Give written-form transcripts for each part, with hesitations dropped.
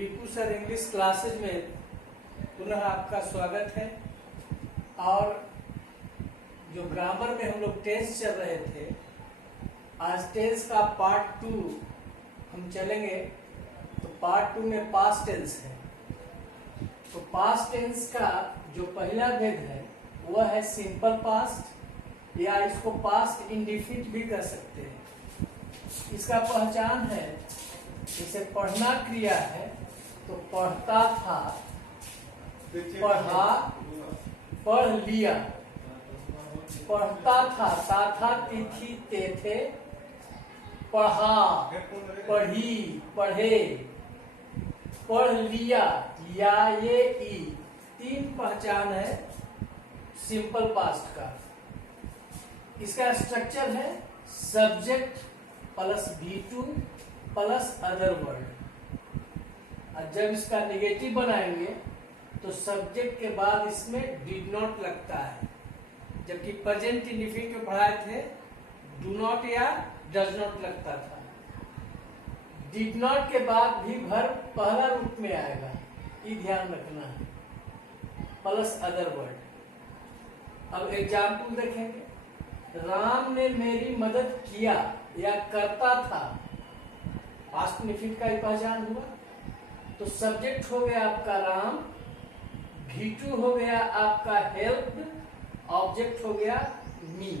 Ripu sir English classes में पुनः आपका स्वागत है। और जो ग्रामर में हम लोग टेंस चल रहे थे, आज टेंस का पार्ट 2 हम चलेंगे। तो पार्ट 2 में पास्ट टेंस है। तो पास्ट टेंस का जो पहला भेद है वह है सिंपल पास्ट, या इसको पास्ट इंडिफिनिट भी कर सकते हैं। इसका पहचान है, जैसे पढ़ना क्रिया है तो पढ़ता था, पढ़ा, पढ़ लिया। पढ़ता था, तिथि, ते थे, पढ़ा, पढ़ी, पढ़े, पढ़ लिया, या, ये, ई। 3 पहचान है सिंपल पास्ट का। इसका स्ट्रक्चर है subject plus V2 plus other word. और जब इसका नेगेटिव बनाएंगे तो सब्जेक्ट के बाद इसमें डिड नॉट लगता है, जबकि प्रेजेंट इंडिफिनिट में पढ़ाए थे डू नॉट या डज नॉट लगता था। डिड नॉट के बाद भी वर्ब पहला रूप में आएगा, ये ध्यान रखना है, प्लस अदर वर्ड। अब एग्जाम्पल देखेंगे। राम ने मेरी मदद किया या करता था, पास्ट इंडिफिनिट का ही पहचान हुआ। तो सब्जेक्ट हो गया आपका राम, V2 हो गया आपका हेल्प, ऑब्जेक्ट हो गया मी।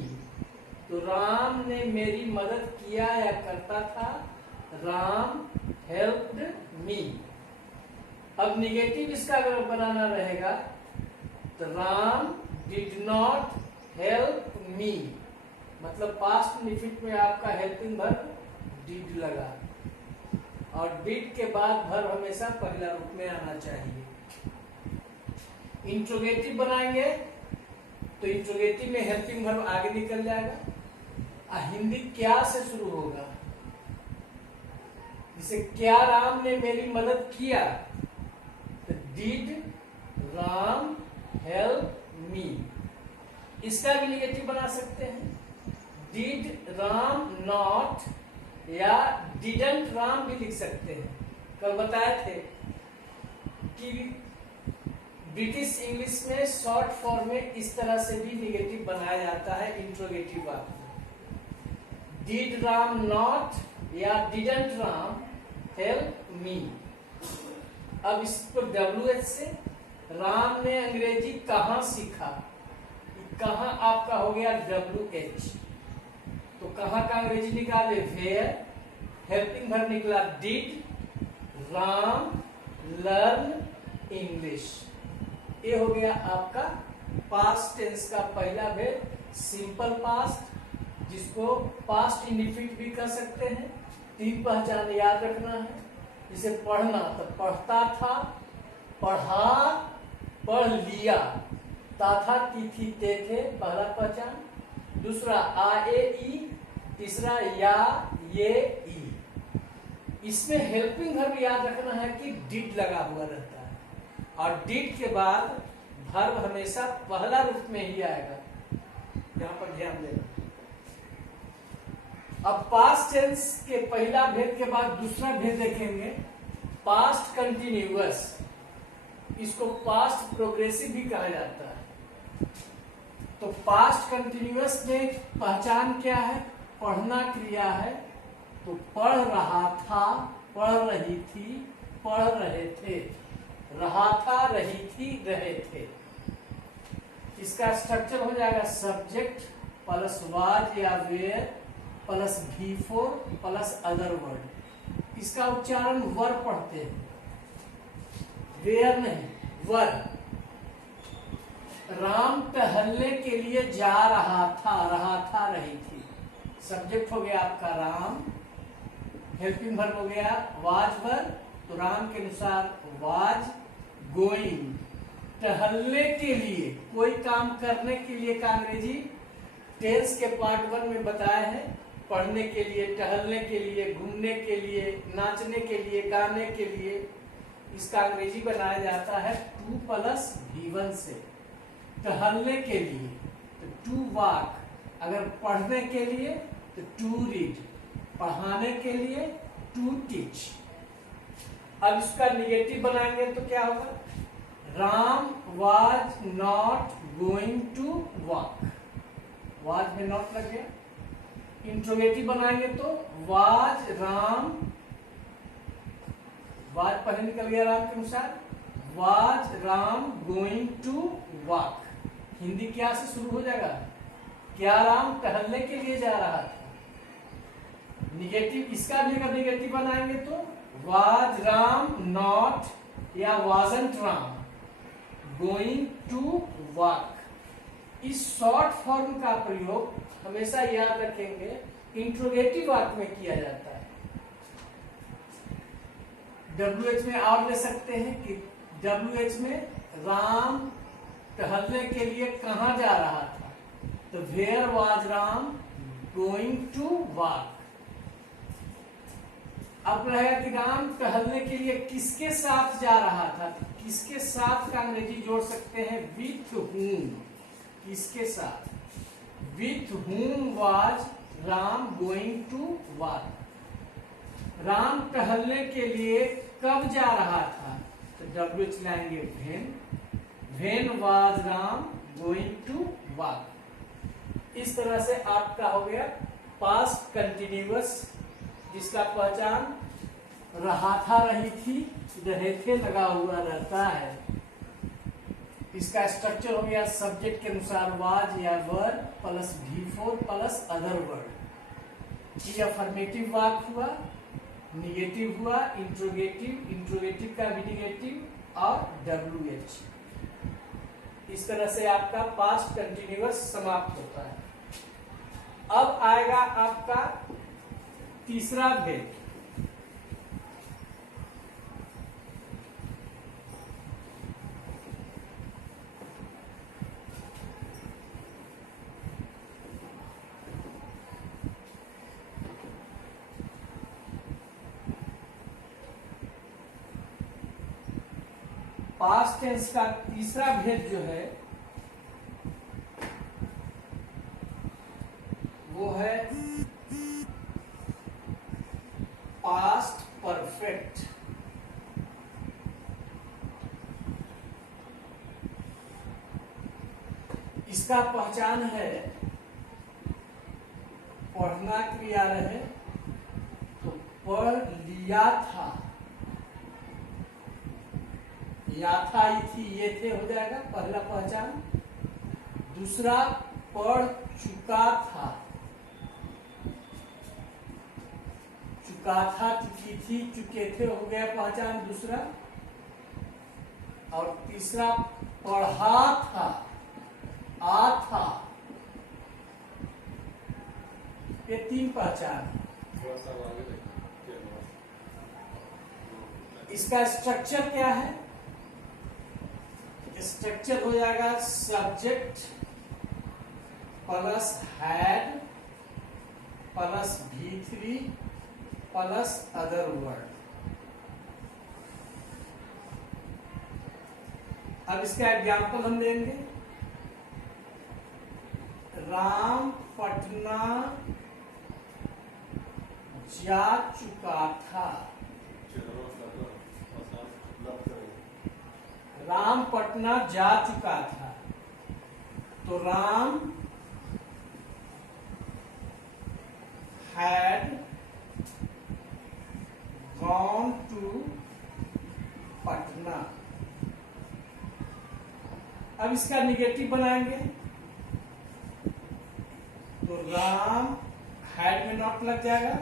तो राम ने मेरी मदद किया या करता था, राम हेल्प्ड मी। अब निगेटिव इसका अगर बनाना रहेगा तो Ram did not help me, मतलब पास्ट इंडिफिनिट में आपका हेल्पिंग वर्ब डिड लगा, और डिड के बाद वर्ब हमेशा पहला रूप में आना चाहिए। इंट्रोगेटिव बनाएंगे तो इंट्रोगेटिव में हेल्पिंग वर्ब आगे निकल जाएगा। हिंदी क्या से शुरू होगा, जैसे क्या राम ने मेरी मदद किया, तो डिड राम हेल्प मी। इसका भी निगेटिव बना सकते हैं, डिड राम नॉट, या डिडंट राम भी लिख सकते हैं। कल बताए थे कि ब्रिटिश इंग्लिश में शॉर्ट फॉर्म में इस तरह से भी निगेटिव बनाया जाता है इंट्रोगेटिव वाक्य। डिड राम नॉट या डिडंट राम हेल्प मी। अब इसको WH से, राम ने अंग्रेजी कहाँ सीखा, कहाँ आपका हो गया WH। तो कहाँ का अंग्रेजी निकाले, वेयर। हेल्पिंग वर्ब निकला डिड राम लर्न इंग्लिश। ये हो गया आपका पास्ट टेंस का पहला भेद, सिंपल पास्ट, जिसको पास्ट इंडिफिनिट भी कर सकते हैं। 3 पहचान याद रखना है। जैसे पढ़ना, तो पढ़ता था, पढ़ा, पढ़ लिया। ताथा, तिथि, ते थे, पहला पहचान। दूसरा आ, ए, ई। तीसरा या, ये, ई। इसमें हेल्पिंग वर्ब याद रखना है कि डिड लगा हुआ रहता है, और डिड के बाद वर्ब हमेशा पहला रूप में ही आएगा। यहाँ पर ध्यान देना। अब पास्ट टेंस के पहला भेद के बाद दूसरा भेद देखेंगे, पास्ट कंटिन्यूअस। इसको पास्ट प्रोग्रेसिव भी कहा जाता है। तो पास्ट कंटिन्यूअस में पहचान क्या है, पढ़ना क्रिया है, तो पढ़ रहा था, पढ़ रही थी, पढ़ रहे थे, रहा था, रही थी, रहे थे। इसका स्ट्रक्चर हो जाएगा सब्जेक्ट प्लस वाज या were plus V4 plus other word. इसका उच्चारण वर पढ़ते हैं, वेयर नहीं, वर। राम टहलने के लिए जा रहा था, रही थी। सब्जेक्ट हो गया आपका राम, हेल्पिंग वर्ब हो गया वाज वर्ब, तो राम के अनुसार वाज गोइंग। टहलने के लिए, कोई काम करने के लिए का अंग्रेजी टेंस के पार्ट 1 में बताया है। पढ़ने के लिए, टहलने के लिए, घूमने के लिए, नाचने के लिए, गाने के लिए, इसका अंग्रेजी बनाया जाता है टू प्लस V1 से। टहलने के लिए तो टू वॉक, अगर पढ़ने के लिए तो टू रीड, पढ़ाने के लिए टू टीच। अब इसका निगेटिव बनाएंगे तो क्या होगा, Ram was not going to walk, was में नॉट लग गया। इंट्रोगेटिव बनाएंगे तो वाज राम, वाज पहले निकल गया राम के अनुसार, was Ram going to walk, Hindi क्या से शुरू हो जाएगा, क्या राम टहलने के लिए जा रहा था। निगेटिव, इसका भी अगर निगेटिव बनाएंगे तो वाज राम नॉट या wasn't Ram going to walk. इस शॉर्ट फॉर्म का प्रयोग हमेशा याद रखेंगे इंट्रोगेटिव वाक्य में किया जाता है। WH में और ले सकते हैं कि WH में राम टहलने के लिए कहां जा रहा था, तो where was Ram going to walk. अब रहेगा कि राम टहलने के लिए किसके साथ जा रहा था, किसके साथ का अंग्रेजी जोड़ सकते हैं, विथ whom, किसके साथ, with whom was Ram going to walk. Ram टहलने के लिए कब जा रहा था, तो WH लाएंगे when was Ram going to walk. इस तरह से आपका हो गया पास्ट कंटिन्यूअस, जिसका पहचान रहा था, रही थी, रहे थे लगा हुआ रहता है। इसका स्ट्रक्चर हो गया सब्जेक्ट के अनुसार वाज या वर plus V4 plus other word. ये अफर्मेटिव वाक्य हुआ, निगेटिव हुआ, इंट्रोगेटिव, इंट्रोगेटिव का भी निगेटिव और WH। इस तरह से आपका पास्ट कंटिन्यूअस समाप्त होता है। अब आएगा आपका तीसरा भेद, पास्ट टेंस का तीसरा भेद जो है वो है पास्ट परफेक्ट। इसका पहचान है पढ़ना क्रिया रहे तो पढ़ लिया था, या था, थी, ये थे हो जाएगा पहला पहचान। दूसरा पढ़ चुका था, चुका था, चुकी थी, चुके थे हो गया पहचान दूसरा। और तीसरा पढ़ा था, आ था, ये तीन पहचान। इसका स्ट्रक्चर क्या है, स्ट्रक्चर हो जाएगा subject plus had plus V3 plus other word. अब इसका एग्जाम्पल हम देंगे, राम पटना जा चुका था, राम पटना जा चुका था, तो Ram had gone to Patna. अब इसका निगेटिव बनाएंगे तो राम had में नॉट लग जाएगा,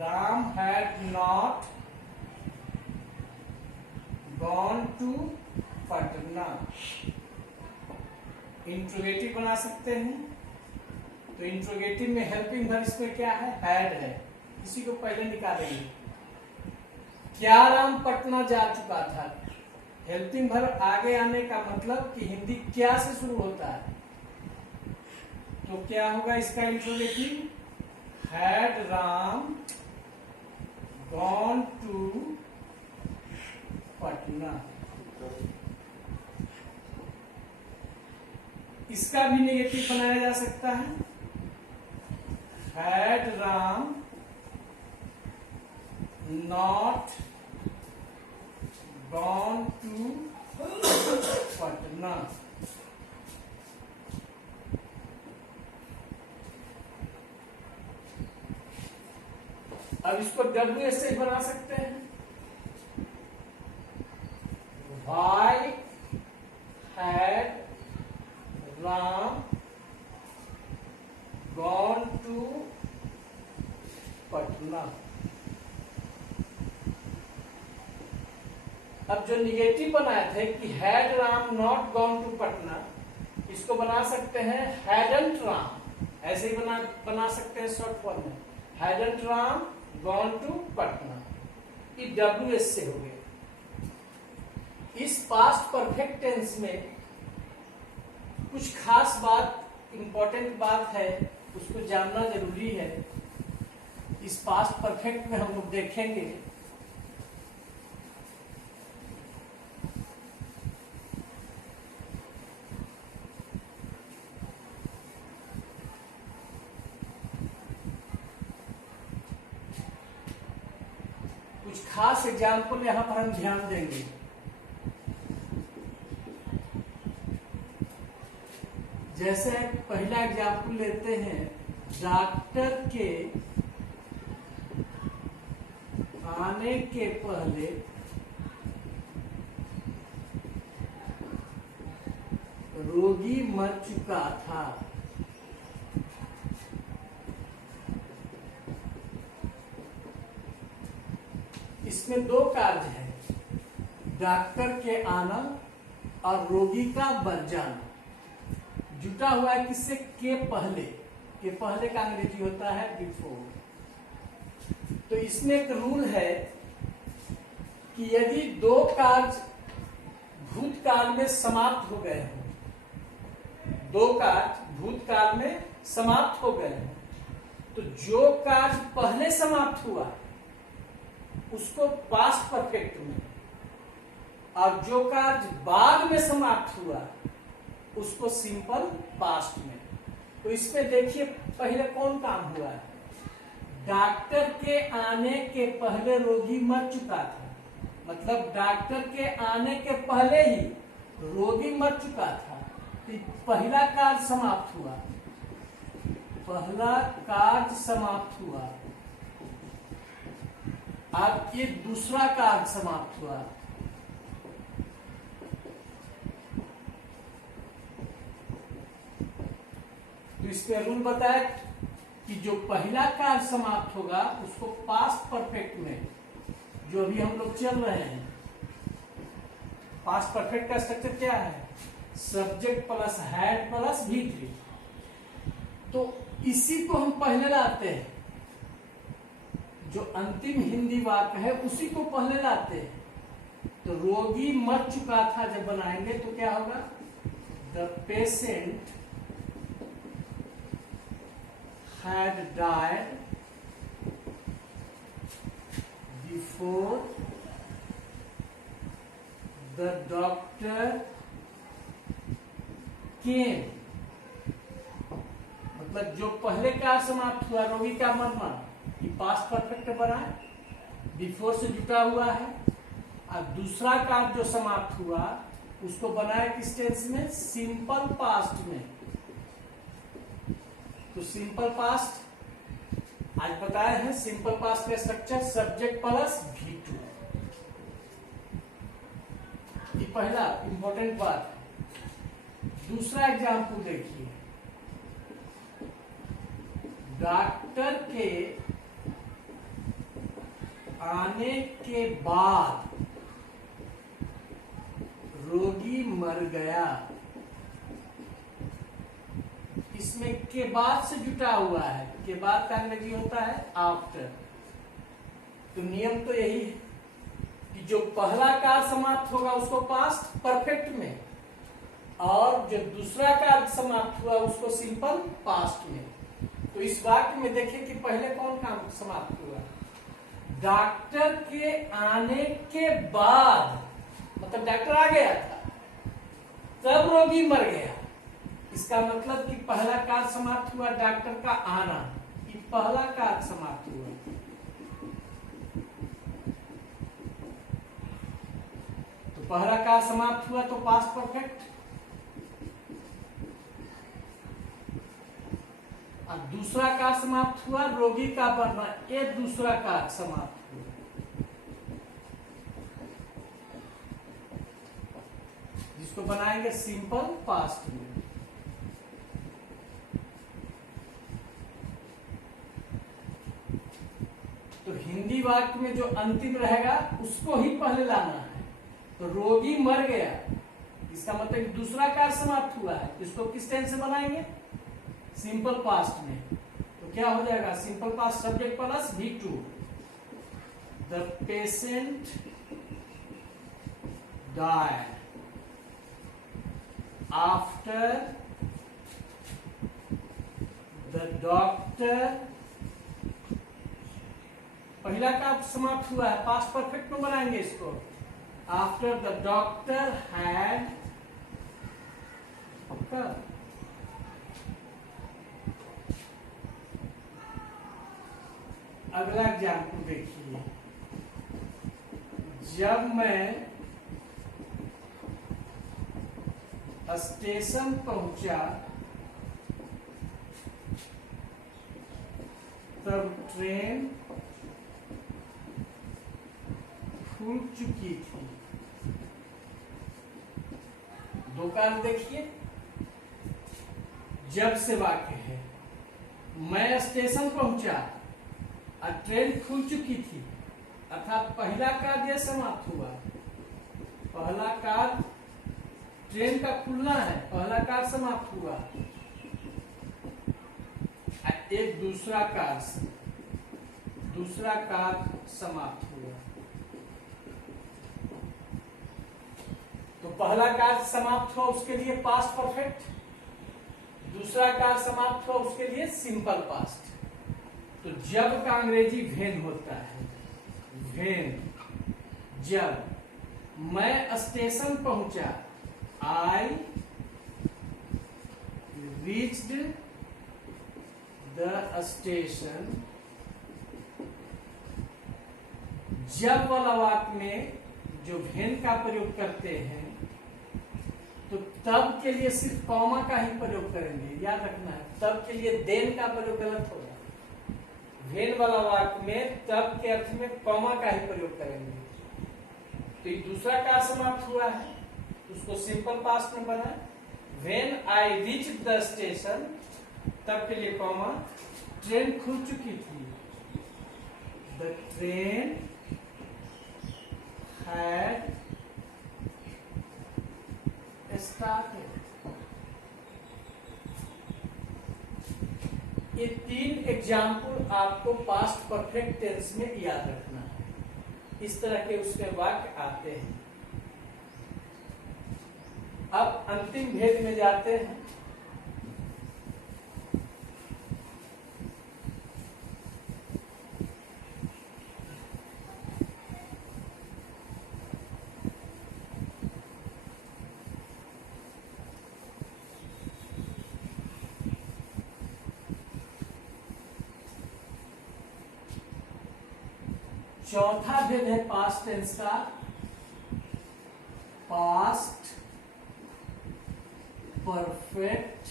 Ram had not gone to Patna. Interrogative बना सकते हैं तो इंट्रोगेटिव में हेल्पिंग वर्ब इसमें क्या है, हैड है, इसी को पहले निकालेंगे। क्या राम पटना जा चुका था, हेल्पिंग वर्ब आगे आने का मतलब कि हिंदी क्या से शुरू होता है, तो क्या होगा इसका interrogative, had Ram gone to Patna. इसका भी नेगेटिव बनाया जा सकता है, had Ram not gone to Patna. अब इसको WH से बना सकते हैं। Why had Ram gone to Patna? अब जो निगेटिव बनाए थे कि had Ram not gone to Patna, इसको बना सकते हैं हैडंट राम, ऐसे ही बना सकते हैं शॉर्ट फॉर्म में, hadn't Ram gone to Patna. ये WH से हो गया। इस पास्ट परफेक्ट टेंस में कुछ खास बात, इंपॉर्टेंट बात है, उसको जानना जरूरी है। इस पास्ट परफेक्ट में हम लोग देखेंगे कुछ खास एग्जाम्पल यहां पर हम ध्यान देंगे। जैसे पहला एग्जाम्पल लेते हैं, डॉक्टर के आने के पहले रोगी मर चुका था। इसमें दो कार्य है, डॉक्टर के आना और रोगी का मर जाना। जुटा हुआ है किससे? के पहले। के पहले का अंग्रेजी होता है बिफोर। तो इसमें एक रूल है कि यदि दो कार्य भूतकाल में समाप्त हो गए हों, दो कार्य भूतकाल में समाप्त हो गए हों, तो जो कार्य पहले समाप्त हुआ उसको पास्ट परफेक्ट में, और जो कार्य बाद में समाप्त हुआ उसको सिंपल पास्ट में। तो इसमें देखिए पहले कौन काम हुआ है? डॉक्टर के आने के पहले रोगी मर चुका था, मतलब डॉक्टर के आने के पहले ही रोगी मर चुका था। तो पहला कार्य समाप्त हुआ, पहला कार्य समाप्त हुआ। अब ये दूसरा कार्य समाप्त हुआ। तो इसमें रूल बताया कि जो पहला कार्य समाप्त होगा उसको पास्ट परफेक्ट में, जो अभी हम लोग चल रहे हैं, पास्ट परफेक्ट का स्ट्रक्चर क्या है? Subject plus had plus V3। तो इसी को हम पहले लाते हैं, जो अंतिम हिंदी वाक्य है उसी को पहले लाते हैं। तो रोगी मर चुका था जब बनाएंगे तो क्या होगा? The patient had died before the doctor came। मतलब जो पहले कार्य समाप्त हुआ रोगी का मरना, ये पास्ट परफेक्ट बना है, बिफोर से जुटा हुआ है। और दूसरा कार्य जो समाप्त हुआ उसको बनाया किस टेंस में? सिंपल पास्ट में। तो सिंपल पास्ट आज बताए हैं, सिंपल पास्ट का स्ट्रक्चर सब्जेक्ट प्लस V2। ये पहला इंपॉर्टेंट बात है। दूसरा एग्जाम्पल देखिए, डॉक्टर के आने के बाद रोगी मर गया। इसमें के बाद से जुटा हुआ है, के बाद का अंग्रेजी होता है आफ्टर। तो नियम तो यही है कि जो पहला कार्य समाप्त होगा उसको पास्ट परफेक्ट में, और जो दूसरा कार्य समाप्त हुआ उसको सिंपल पास्ट में। तो इस वाक्य में देखिए कि पहले कौन काम समाप्त हुआ? डॉक्टर के आने के बाद, मतलब डॉक्टर आ गया था तब रोगी मर गया। इसका मतलब कि पहला कार्य समाप्त हुआ डॉक्टर का आना, ये पहला कार्य समाप्त हुआ। पहला कार समाप्त हुआ तो पास्ट परफेक्ट, और दूसरा कार समाप्त हुआ रोगी का बनना, ये दूसरा कार समाप्त हुआ। जिसको बनाएंगे सिंपल पास्ट में। तो हिंदी वाक्य में जो अंतिम रहेगा उसको ही पहले लाना है। तो रोगी मर गया, इसका मतलब दूसरा कार्य समाप्त हुआ है, इसको किस टेंस से बनाएंगे? सिंपल पास्ट में। तो क्या हो जाएगा? Simple past subject plus V2। The patient died after the doctor, पहला का समाप्त हुआ है, पास्ट परफेक्ट में बनाएंगे इसको। आफ्टर द डॉक्टर हैड, अगला एग्जाम्पल देखिए। जब मैं स्टेशन पहुंचा तब ट्रेन खुल चुकी थी। दो कार देखिए, जब से वाक्य है। मैं स्टेशन पहुंचा और ट्रेन खुल चुकी थी, अर्थात पहला कार्य समाप्त हुआ। पहला कार्य ट्रेन का खुलना है, पहला कार्य समाप्त हुआ। एक दूसरा कार्य समाप्त हुआ। तो पहला कार्य समाप्त हुआ उसके लिए पास्ट परफेक्ट, दूसरा कार्य समाप्त हुआ उसके लिए सिंपल पास्ट। तो जब का अंग्रेजी व्हेन होता है। व्हेन, जब मैं स्टेशन पहुंचा, आई रीच्ड द स्टेशन। जब वाला वाक्य में जो व्हेन का प्रयोग करते हैं तो तब के लिए सिर्फ कॉमा का ही प्रयोग करेंगे, याद रखना है। तब के लिए देन का प्रयोग गलत होगा। व्हेन वाला वाक्य में तब के अर्थ में कॉमा का ही प्रयोग करेंगे। तो ये दूसरा कार्य समाप्त हुआ है, उसको सिंपल पास्ट में बना। When I reach the station, तब के लिए कॉमा, ट्रेन खुल चुकी थी। The train had started. ये तीन एग्जाम्पल आपको पास्ट परफेक्ट टेंस में याद रखना है। इस तरह के उसमें वाक्य आते हैं। अब अंतिम भेद में जाते हैं। चौथा भेद है पास्ट टेंस का, पास्ट परफेक्ट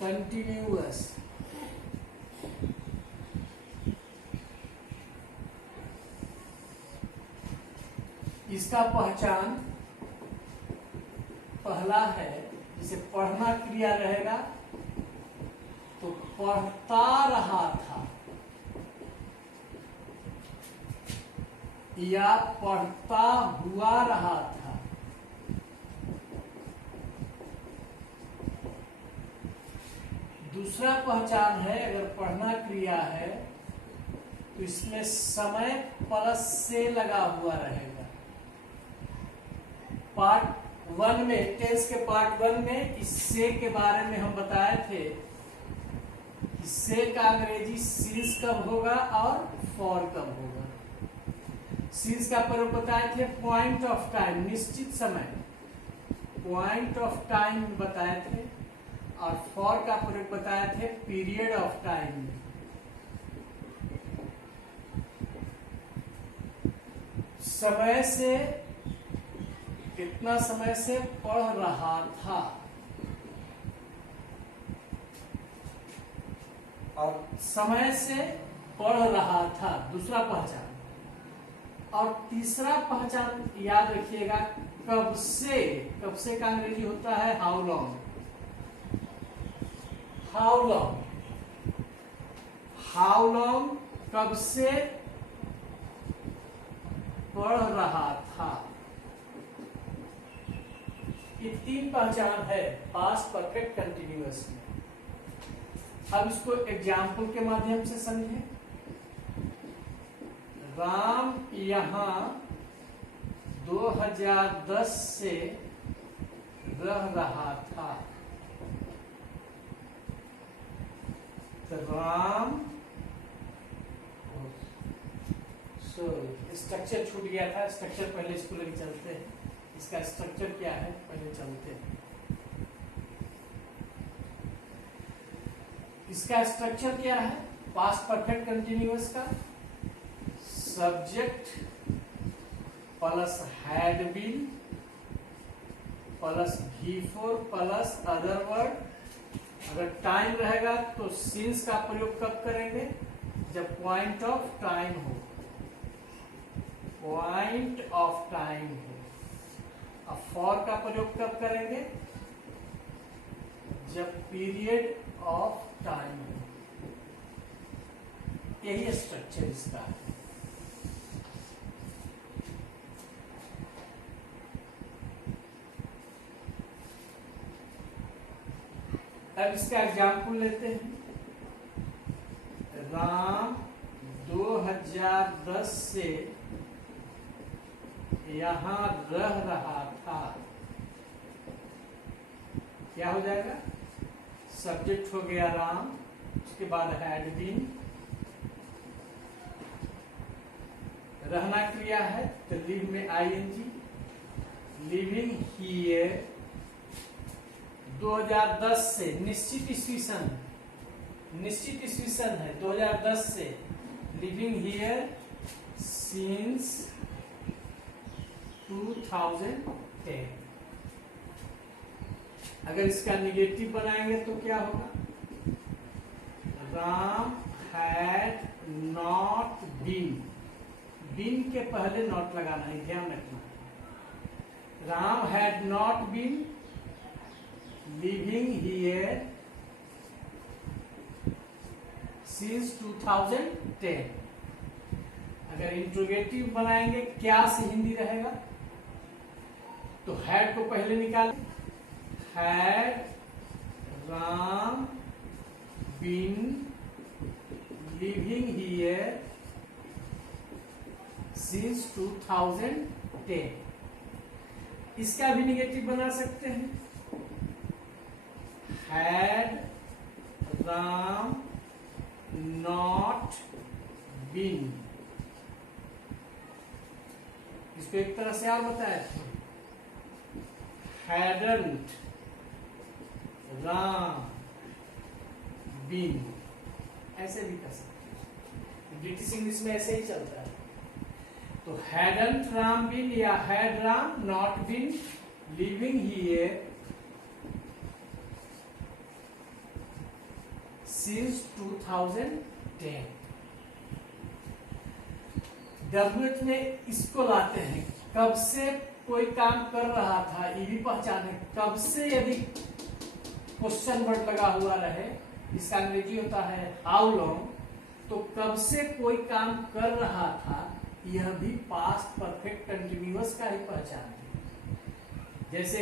कंटिन्यूअस। इसका पहचान पहला है, जिसे पढ़ना क्रिया रहेगा तो पढ़ता रहा था या पढ़ता हुआ रहा था। दूसरा पहचान है, अगर पढ़ना क्रिया है तो इसमें समय प्लस से लगा हुआ रहेगा। पार्ट 1 में, टेंस के पार्ट 1 में इससे के बारे में हम बताए थे। इससे का अंग्रेजी सिंस कब होगा और फॉर कब होगा। सिंस का प्रयोग बताए थे पॉइंट ऑफ टाइम, निश्चित समय, पॉइंट ऑफ टाइम बताए थे। और फॉर का प्रयोग बताए थे पीरियड ऑफ टाइम में। समय से कितना समय से पढ़ रहा था, और समय से पढ़ रहा था दूसरा पहचान। और तीसरा पहचान याद रखिएगा, कब से। कब से का अंग्रेजी होता है how long. How long, how long, कब से पढ़ रहा था। ये तीन पहचान है पास्ट परफेक्ट कंटिन्यूअस में। अब इसको एग्जाम्पल के माध्यम से समझें। राम यहां 2010 से रह रहा था। तो राम, स्ट्रक्चर छूट गया था, स्ट्रक्चर पहले इसको लेके चलते हैं। इसका स्ट्रक्चर क्या है पहले चलते हैं। इसका स्ट्रक्चर क्या है पास्ट परफेक्ट कंटिन्यूअस का, subject plus had been plus V4 plus other word. अगर टाइम रहेगा तो सिंस का प्रयोग कब करेंगे, जब पॉइंट ऑफ टाइम हो, पॉइंट ऑफ टाइम हो। अब फॉर का प्रयोग कब करेंगे, जब पीरियड ऑफ टाइम हो। यही स्ट्रक्चर इसका है। अब इसका एग्जाम्पल लेते हैं। राम 2010 से यहां रह रहा था। क्या हो जाएगा, सब्जेक्ट हो गया राम, उसके बाद हैड बीन, रहना क्रिया है तो लिव में ING, लिविंग हियर 2010 से, निश्चित ईस्वीसन, निश्चित ईस्वीसन है 2010 से, लिविंग हियर सिंस 2010। अगर इसका निगेटिव बनाएंगे तो क्या होगा, Ram had not been, been के पहले नॉट लगाना है, ध्यान रखना। Ram had not been living here since 2010। अगर इंट्रोगेटिव बनाएंगे क्या से हिंदी रहेगा, तो हैड को पहले निकालें, had Ram been living here since 2010। इसका भी निगेटिव बना सकते हैं, हैड राम नॉट बीन। इसको एक तरह से और बताया था, हैडंट राम बीन, ऐसे भी कर सकते हैं। ब्रिटिश इंग्लिश में ऐसे ही चलता है। तो हैडंट राम बीन या had Ram not been living here since 2010। WH में इसको लाते हैं, कब से कोई काम कर रहा था, ये भी पहचान है। कब से यदि क्वेश्चन वर्ड लगा हुआ रहे, इसका अंग्रेजी होता है हाउ लॉन्ग, तो कब से कोई काम कर रहा था, यह भी पास्ट परफेक्ट कंटिन्यूअस का ही पहचान है। जैसे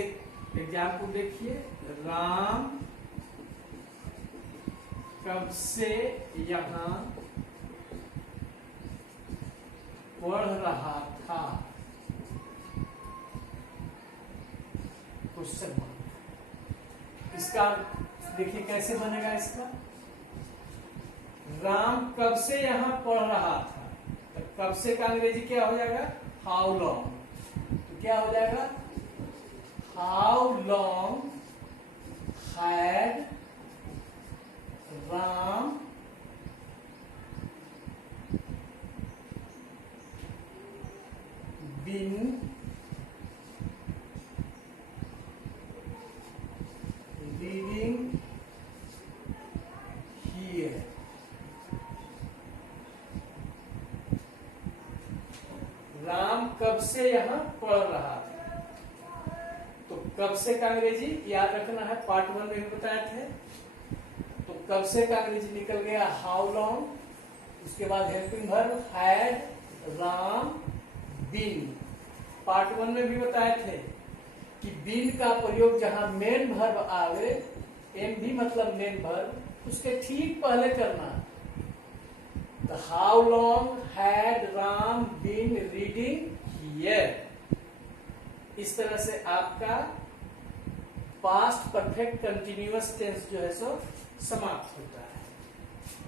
एग्जाम्पल देखिए, राम कब से यहां पढ़ रहा था, क्वेश्चन मार्क। इसका देखिए कैसे बनेगा, इसका राम कब से यहां पढ़ रहा था, तो कब से का अंग्रेजी क्या हो जाएगा, हाउ लॉन्ग। तो क्या हो जाएगा, how long had Ram been Ram कब से यहाँ पढ़ रहा था। तो कब से का अंग्रेजी याद रखना है, पार्ट 1 में भी बताए थे। तो कब से का अंग्रेजी निकल गया हाउ लॉन्ग। उसके बाद helping verb had Ram been. Part 1 में भी बताए थे कि बीन का प्रयोग जहां मेन वर्ब आवे, एम भी मतलब मेन वर्ब, उसके ठीक पहले करना। तो how long had Ram been reading here. इस तरह से आपका पास्ट परफेक्ट कंटिन्यूअस टेंस जो है सो समाप्त होता है।